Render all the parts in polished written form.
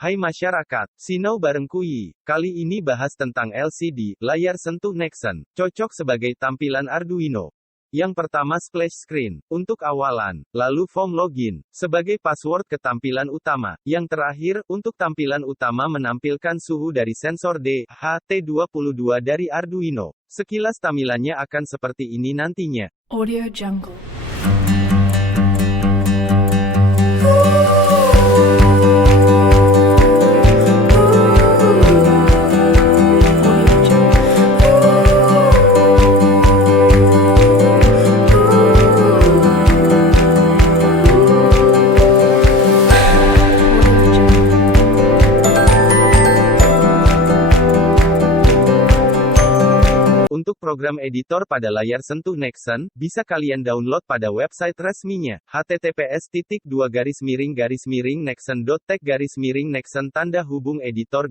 Hai masyarakat, sinau bareng Kuyi. Kali ini bahas tentang LCD, layar sentuh Nextion, cocok sebagai tampilan Arduino. Yang pertama splash screen, untuk awalan, lalu form login, sebagai password ke tampilan utama. Yang terakhir, untuk tampilan utama menampilkan suhu dari sensor DHT22 dari Arduino. Sekilas tampilannya akan seperti ini nantinya. Audio Jungle. Untuk program editor pada layar sentuh Nextion, bisa kalian download pada website resminya, https://nextion.tech/nextion_editor-editor.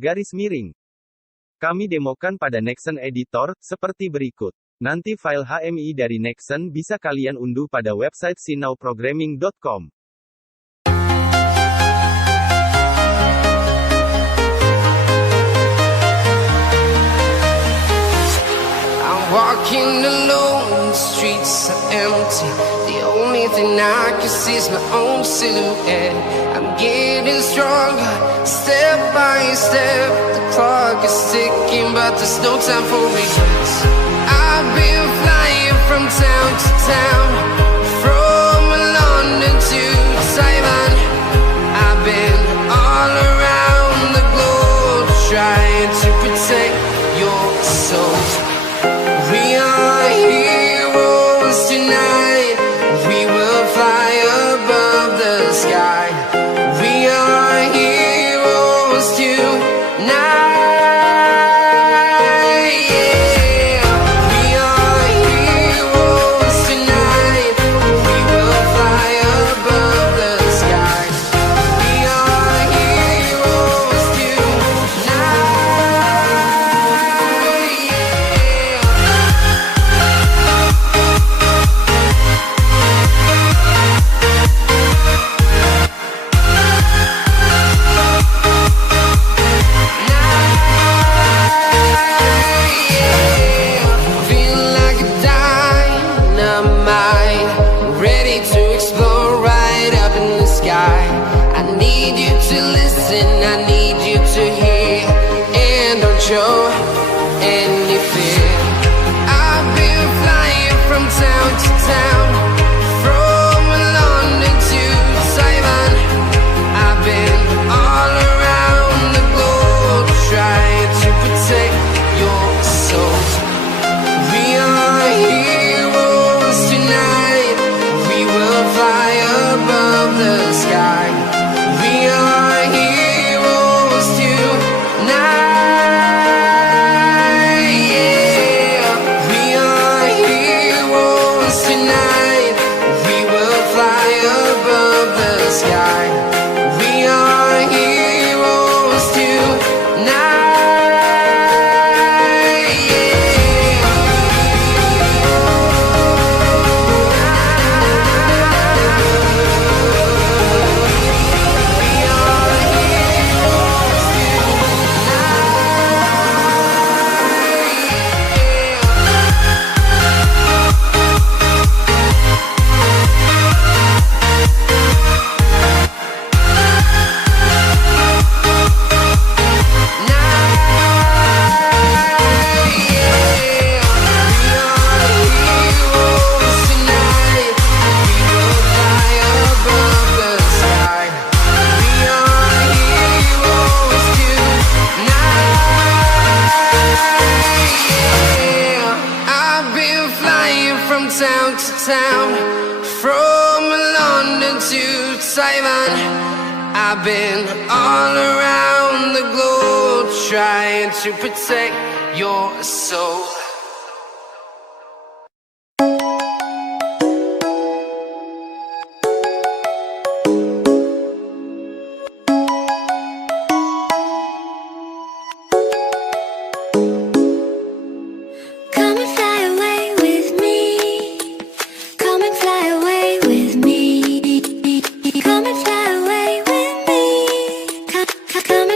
Kami demokan pada Nextion Editor, seperti berikut. Nanti file HMI dari Nextion bisa kalian unduh pada website sinauprogramming.com. Walking alone, the streets are empty. The only thing I can see is my own silhouette. I'm getting stronger, step by step. The clock is ticking, but there's no time for regrets. I've been flying from town to town, from London to Taiwan. I've been all around the globe, trying to protect your soul. We are heroes tonight. We will fly above the sky. We are heroes tonight. Yeah. We are heroes tonight. We will fly above the sky. We are heroes tonight. Show any fear. I've been flying from town to town, from London to Taiwan. I've been all around the globe, trying to protect your soul. We are heroes tonight. We will fly above the sky. We are heroes tonight. Town to town, from London to Taiwan. I've been all around the globe, trying to protect your soul. Come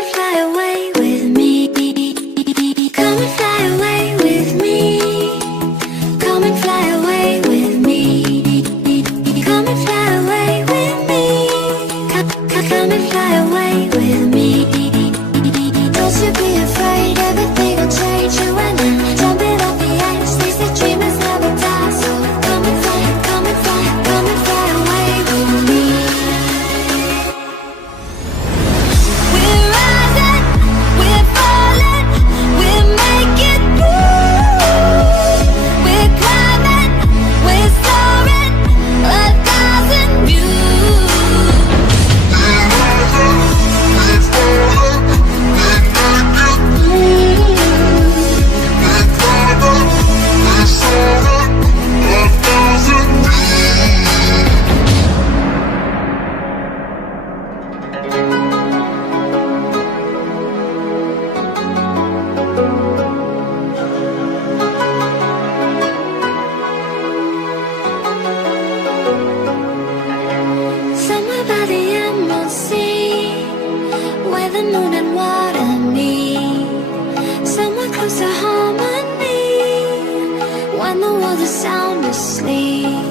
sound asleep.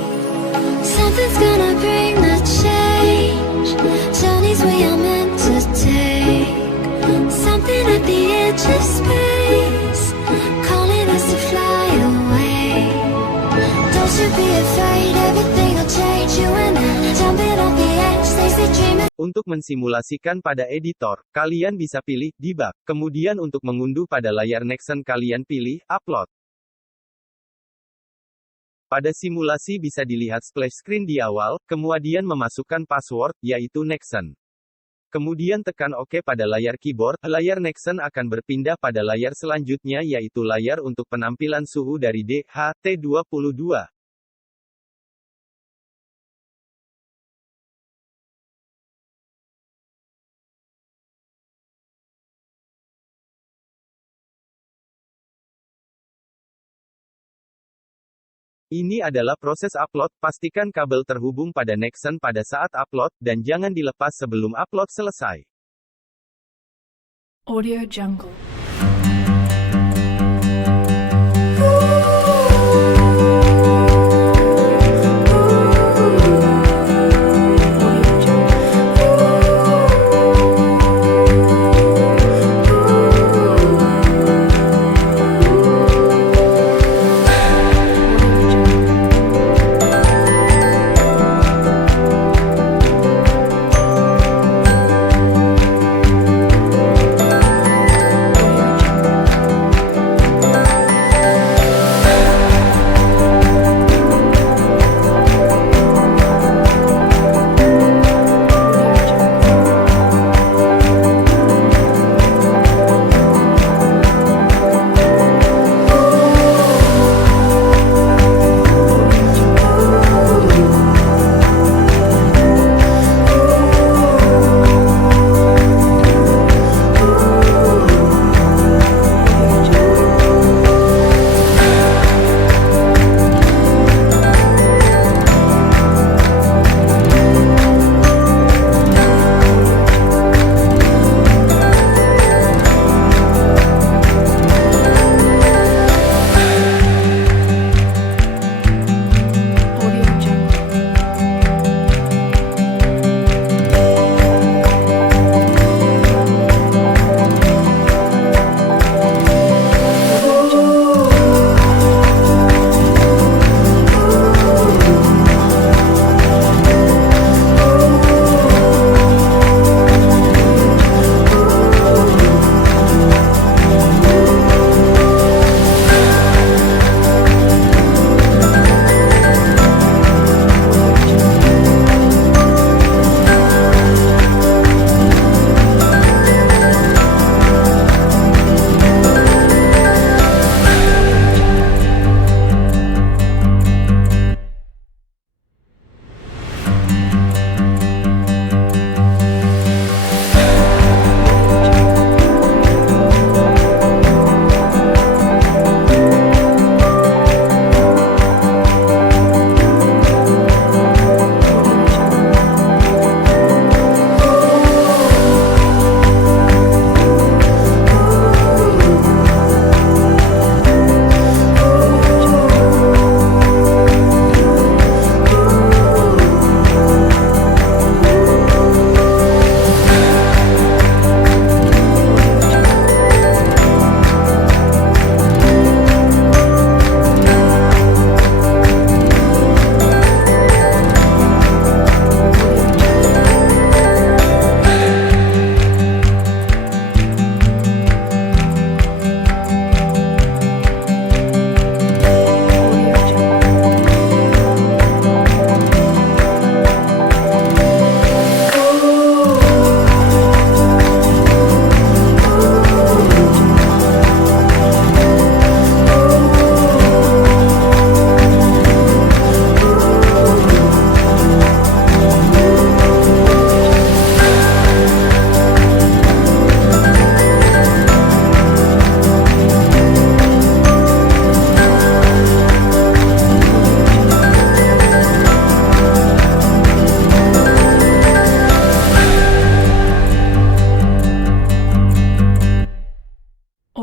Something's gonna bring the change. Journeys we are meant to take. Something at the edge of space, calling us to fly away. Don't you be afraid, everything will change. You and I, jumping off the edge, they say dreaming. Untuk mensimulasikan pada editor, kalian bisa pilih debug. Kemudian untuk mengunduh pada layar Nextion kalian pilih upload. Pada simulasi bisa dilihat splash screen di awal, kemudian memasukkan password, yaitu Nextion. Kemudian tekan OK pada layar keyboard, layar Nextion akan berpindah pada layar selanjutnya yaitu layar untuk penampilan suhu dari DHT22. Ini adalah proses upload, pastikan kabel terhubung pada Nextion pada saat upload, dan jangan dilepas sebelum upload selesai. Audio Jungle.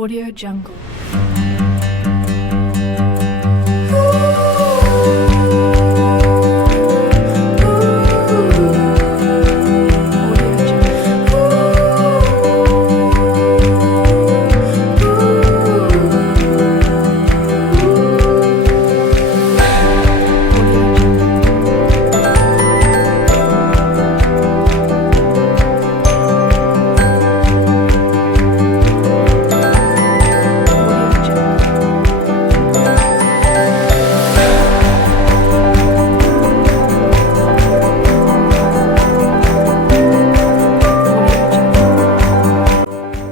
Audio Jungle.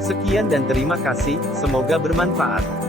Sekian dan terima kasih, semoga bermanfaat.